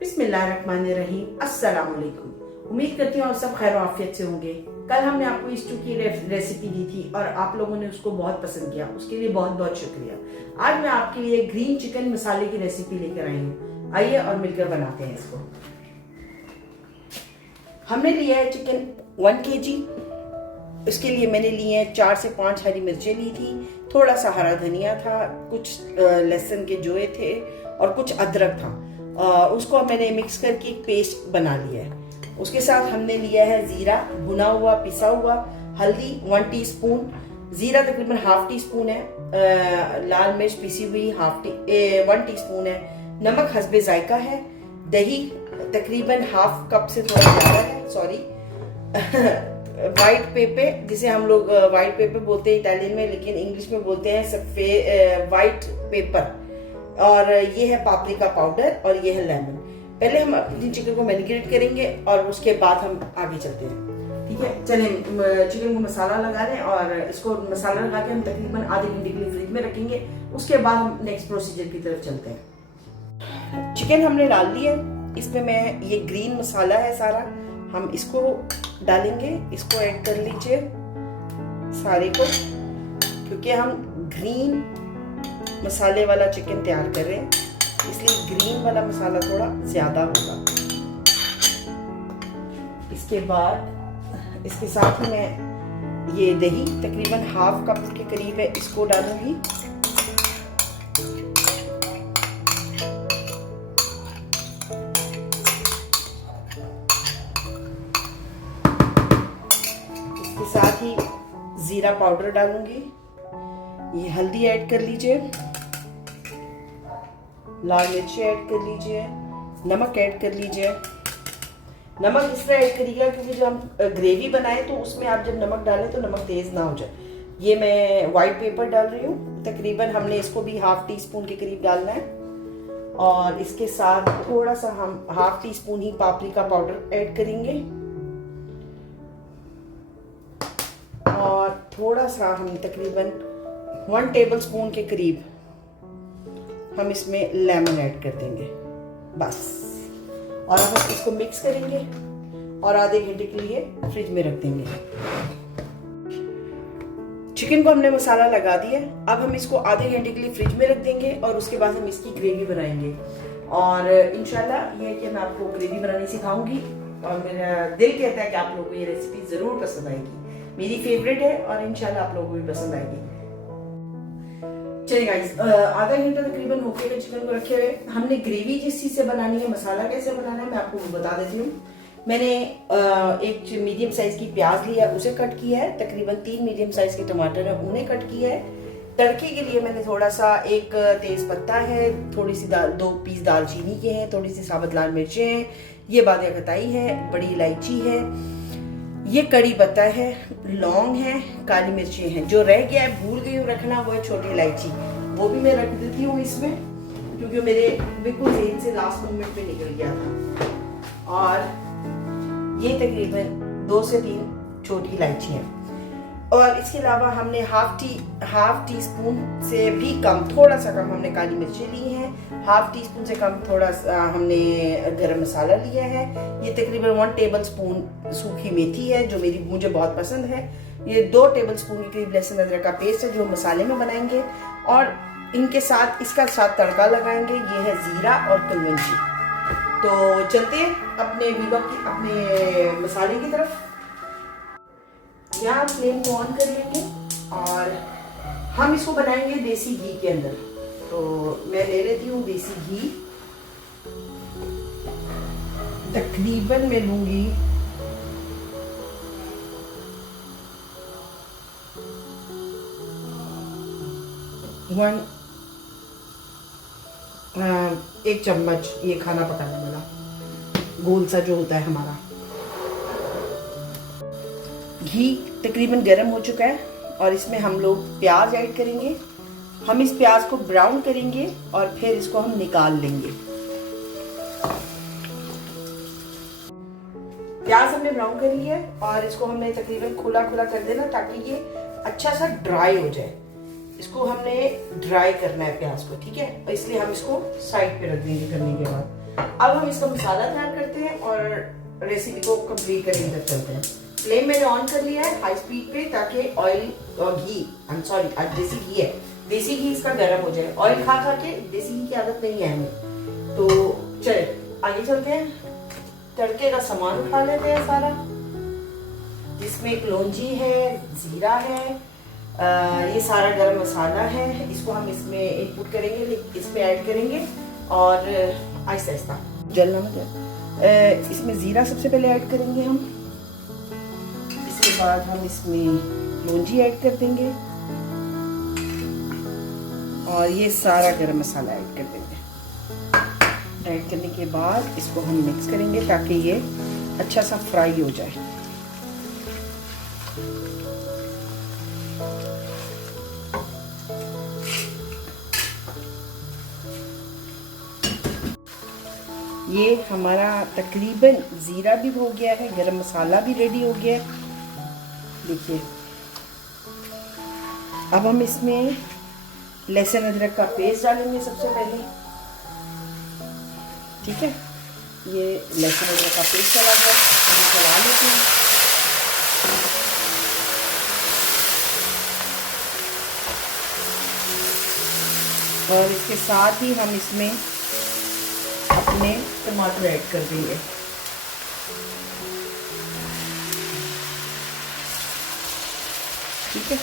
बिस्मिल्लाहिर्रहमानिर्रहीम। अस्सलाम वालेकुम। उम्मीद करती हूँ आप सब खैर आफियत से होंगे। कल हमने आपको इस स्टू की रेसिपी दी थी और आप लोगों ने उसको बहुत पसंद किया, उसके लिए बहुत बहुत शुक्रिया। आज मैं आपके लिए ग्रीन चिकन मसाले की रेसिपी लेकर आई हूँ। आइए और मिलकर बनाते हैं इसको। हमने लिया है चिकन 1 kg। इसके लिए मैंने लिए हैं 4 से 5 हरी मिर्चें ली थी, थोड़ा सा हरा धनिया था, कुछ लहसुन के जोए थे और कुछ अदरक था। उसको मैंने मिक्स करके एक पेस्ट बना लिया है। उसके साथ हमने लिया है जीरा भुना हुआ पिसा हुआ, हल्दी 1 टीस्पून, जीरा तकरीबन ½ टीस्पून है, लाल मिर्च पिसी हुई 1 टीस्पून है, नमक हस्बे जायका है, दही तकरीबन ½ कप से थोड़ा ज़्यादा है, सॉरी वाइट पेपर, जिसे हम लोग वाइट पेपर बोलते हैं इटालियन में, लेकिन इंग्लिश में बोलते हैं सफेद वाइट पेपर। और ये है पापरिका पाउडर और ये है लेमन। पहले हम अपनी चिकन को मैरिनेट करेंगे और उसके बाद हम आगे चलते हैं। ठीक है, चलें चिकन को मसाला लगा लें और इसको मसाला लगा के हम तकरीबन आधे घंटे के लिए फ्रिज में रखेंगे। उसके बाद हम नेक्स्ट प्रोसीजर की तरफ चलते हैं। चिकन हमने डाल लिया, इसमें मैं ये ग्रीन मसाला है सारा, हम इसको डालेंगे। इसको ऐड कर लीजिए सारे को, क्योंकि हम ग्रीन मसाले वाला चिकन तैयार कर रहे हैं, इसलिए ग्रीन वाला मसाला थोड़ा ज्यादा होगा। इसके बाद इसके साथ मैं ये दही तकरीबन ½ कप के करीब है, इसको डालूंगी। इसके साथ ही जीरा पाउडर डालूंगी। ये हल्दी ऐड कर लीजिए, लाल मिर्ची ऐड कर लीजिए, नमक ऐड कर लीजिए। नमक इसलिए ऐड करिएगा क्योंकि जब हम ग्रेवी बनाए तो उसमें आप जब नमक डालें तो नमक तेज ना हो जाए। ये मैं वाइट पेपर डाल रही हूँ, तकरीबन हमने इसको भी ½ टीस्पून के करीब डालना है। और इसके साथ थोड़ा सा हम ½ टीस्पून ही पापरिका पाउडर ऐड करेंगे और थोड़ा सा हम तकरीबन 1 टेबलस्पून के करीब हम इसमें लेमन ऐड कर देंगे, बस। और अब हम इसको मिक्स करेंगे और आधे घंटे के लिए फ्रिज में रख देंगे। चिकन को हमने मसाला लगा दिया, अब हम इसको आधे घंटे के लिए फ्रिज में रख देंगे और उसके बाद हम इसकी ग्रेवी बनाएंगे। और इंशाल्लाह ये कि मैं आपको ग्रेवी बनानी सिखाऊंगी और मेरा दिल कहता है कि आप लोगों को ये रेसिपी जरूर पसंद आएगी। मेरी फेवरेट है और इंशाल्लाह आप लोगों को भी पसंद आएगी। चलिए गाइस, आधा घंटा तकरीबन हो गया चिकन को रखे हुए। हमने ग्रेवी जिस चीज से बनानी है, मसाला कैसे बनाना है, मैं आपको बता देती हूँ। मैंने एक मीडियम साइज की प्याज लिया, उसे कट किया है। तकरीबन 3 मीडियम साइज के टमाटर है, उन्हें कट किया है। तड़के के लिए मैंने थोड़ा सा 1 तेज पत्ता है, थोड़ी सी 2 पीस दालचीनी के हैं, थोड़ी सी साबुत लाल मिर्चें हैं, ये बादिया खताई है, बड़ी इलायची है, ये कड़ी पत्ता है, लौंग है, काली मिर्चें हैं। जो रह गया है भूल गई हूँ रखना, वो है छोटी इलायची, वो भी मैं रख देती हूँ इसमें, क्योंकि मेरे बिल्कुल ज़हन से लास्ट मोमेंट पे निकल गया था। और ये तकरीबन 2 से 3 छोटी इलायची हैं। और इसके अलावा हमने ½ टीस्पून से भी कम, थोड़ा सा कम हमने काली मिर्चें ली हैं, ½ टीस्पून से कम थोड़ा सा हमने गरम मसाला लिया है। ये तकरीबन 1 टेबलस्पून सूखी मेथी है जो मुझे बहुत पसंद है। ये 2 टेबलस्पून के करीब लहसुन अदरक का पेस्ट है जो मसाले में बनाएंगे और इनके साथ इसका साथ तड़का लगाएंगे। ये है जीरा और कलवंजी। तो चलते हैं अपने मसाले की तरफ। यहाँ फ्लेम को ऑन कर लेंगे और हम इसको बनाएंगे देसी घी के अंदर। तो मैं ले लेती हूँ देसी घी, तकरीबन मैं लूंगी 1 चम्मच, ये खाना पकाने वाला गोल सा जो होता है हमारा। घी तकरीबन गर्म हो चुका है और इसमें हम लोग प्याज ऐड करेंगे। हम इस प्याज को ब्राउन करेंगे और फिर इसको हम निकाल लेंगे। प्याज हमने ब्राउन कर लिया और इसको हमने तकरीबन खुला कर देना ताकि ये अच्छा सा ड्राई हो जाए। इसको हमने ड्राई करना है प्याज को, ठीक है, इसलिए हम इसको साइड पे रख देंगे करने के बाद। अब हम इसका मसाला तैयार करते हैं और रेसिपी को कंप्लीट करने तक चलते हैं। फ्लेम मैंने ऑन कर लिया है हाई स्पीड पे, ताकि ऑयल और घी, आई एम सॉरी आज देसी घी है, देसी घी इसका गर्म हो जाए। ऑयल खा खा के देसी घी की आदत नहीं है हमें। तो चले आगे चलते हैं। तड़के का सामान उठा लेते हैं सारा, जिसमें एक लौंजी है, जीरा है, ये सारा गरम मसाला है। इसको हम इसमें इनपुट करेंगे, इसमें ऐड करेंगे और आहिस्ता आहिस्ता जलना मत। इसमें जीरा सबसे पहले ऐड करेंगे हम, इसके बाद हम इसमें लौंजी ऐड कर देंगे और ये सारा गरम मसाला ऐड कर देंगे। ऐड करने के बाद इसको हम मिक्स करेंगे ताकि ये अच्छा सा फ्राई हो जाए। ये हमारा तकरीबन जीरा भी हो गया है, गरम मसाला भी रेडी हो गया है। देखिए अब हम इसमें लहसुन अदरक का पेस्ट डालेंगे सबसे पहले। ठीक है, ये लहसुन अदरक का पेस्ट चला गया, हम चला लेते हैं। और इसके साथ ही हम इसमें अपने टमाटर ऐड कर देंगे। ठीक है,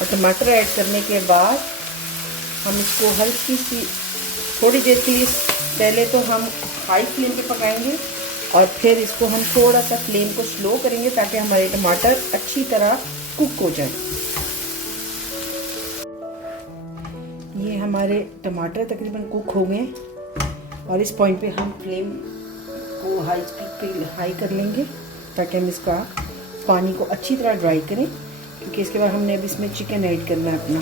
और टमाटर ऐड करने के बाद हम इसको हल्की सी थोड़ी देर के लिए, पहले तो हम हाई फ्लेम पे पकाएंगे और फिर इसको हम थोड़ा सा फ्लेम को स्लो करेंगे ताकि हमारे टमाटर अच्छी तरह कुक हो जाए। ये हमारे टमाटर तकरीबन कुक हो गए और इस पॉइंट पे हम फ्लेम को हाई स्पीड पे हाई कर लेंगे ताकि हम इसका पानी को अच्छी तरह ड्राई करें, क्योंकि इसके बाद हमने अब इसमें चिकन ऐड करना है अपना।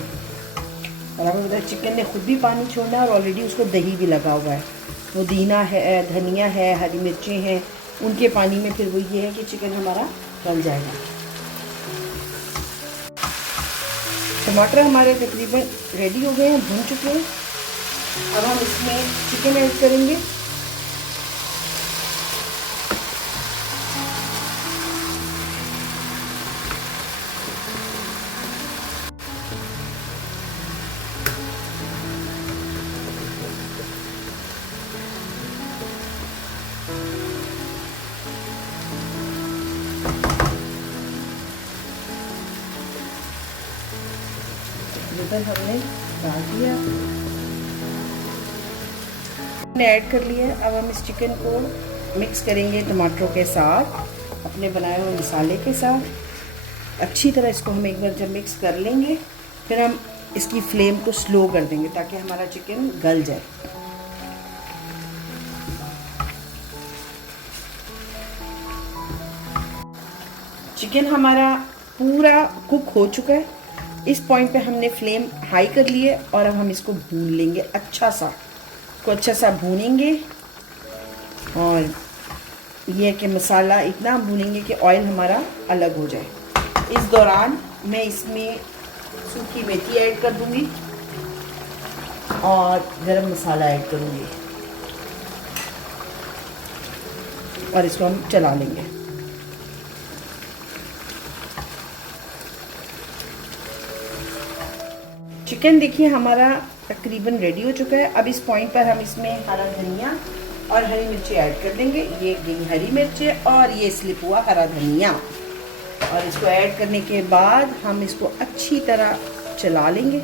और आपको पता है चिकन ने खुद भी पानी छोड़ना है और ऑलरेडी उसको दही भी लगा हुआ है। पुदीना है, धनिया है, हरी मिर्चें हैं, उनके पानी में फिर वो ये है कि चिकन हमारा गल जाएगा। टमाटर हमारे तकरीबन रेडी हो गए हैं, भून चुके हैं। अब हम इसमें चिकन ऐड करेंगे। हमने डाल दिया, ऐड कर लिया। अब हम इस चिकन को मिक्स करेंगे टमाटरों के साथ, अपने बनाए हुए मसाले के साथ। अच्छी तरह इसको हम एक बार जब मिक्स कर लेंगे, फिर हम इसकी फ्लेम को स्लो कर देंगे ताकि हमारा चिकन गल जाए। चिकन हमारा पूरा कुक हो चुका है। इस पॉइंट पे हमने फ्लेम हाई कर ली है और अब हम इसको भून लेंगे अच्छा सा भूनेंगे। और ये कि मसाला इतना भूनेंगे कि ऑयल हमारा अलग हो जाए। इस दौरान मैं इसमें सूखी मेथी ऐड कर दूंगी और गरम मसाला ऐड करूंगी और इसको हम चला लेंगे। चिकन देखिए हमारा तकरीबन रेडी हो चुका है। अब इस पॉइंट पर हम इसमें हरा धनिया और हरी मिर्ची ऐड कर देंगे। ये गई हरी मिर्ची और ये स्लिप हुआ हरा धनिया। और इसको ऐड करने के बाद हम इसको अच्छी तरह चला लेंगे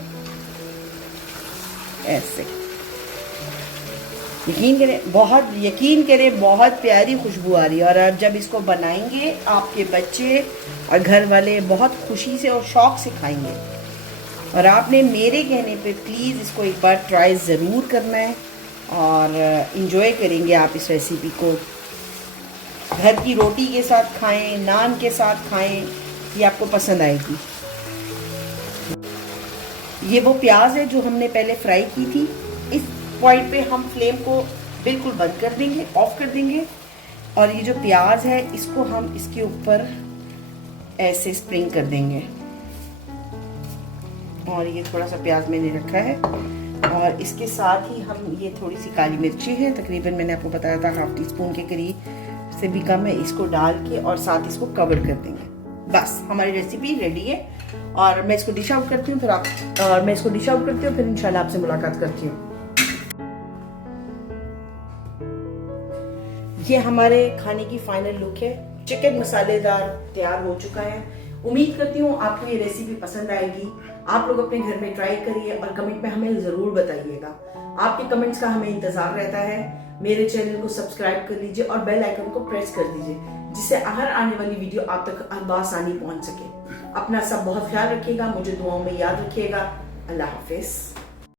ऐसे। यकीन करें बहुत प्यारी खुशबू आ रही है। और अब जब इसको बनाएंगे आपके बच्चे और घर वाले बहुत खुशी से और शौक से खाएंगे। और आपने मेरे कहने पे प्लीज़ इसको एक बार ट्राई ज़रूर करना है और इन्जॉय करेंगे आप इस रेसिपी को। घर की रोटी के साथ खाएं, नान के साथ खाएं, ये आपको पसंद आएगी। ये वो प्याज है जो हमने पहले फ्राई की थी। इस पॉइंट पे हम फ्लेम को बिल्कुल बंद कर देंगे, ऑफ कर देंगे। और ये जो प्याज है इसको हम इसके ऊपर ऐसे स्प्रिंग कर देंगे। और ये थोड़ा सा प्याज मैंने रखा है और इसके साथ ही हम ये थोड़ी सी काली मिर्ची है, तकरीबन मैंने आपको बताया था 1/2 टीस्पून के करीब से भी कम है, इसको डाल के और साथ इसको कवर कर देंगे। बस हमारी रेसिपी रेडी है और मैं इसको डिश आउट करती हूँ, फिर इंशाल्लाह आपसे मुलाकात करती हूँ। ये हमारे खाने की फाइनल लुक है। चिकन मसालेदार तैयार हो चुका है। उम्मीद करती हूँ आपको ये रेसिपी पसंद आएगी। आप लोग अपने घर में ट्राई करिए और कमेंट में हमें जरूर बताइएगा। आपके कमेंट्स का हमें इंतजार रहता है। मेरे चैनल को सब्सक्राइब कर लीजिए और बेल आइकन को प्रेस कर दीजिए, जिससे हर आने वाली वीडियो आप तक आसानी पहुंच सके। अपना सब बहुत ख्याल रखिएगा, मुझे दुआओं में याद रखिएगा। अल्लाह हाफिज।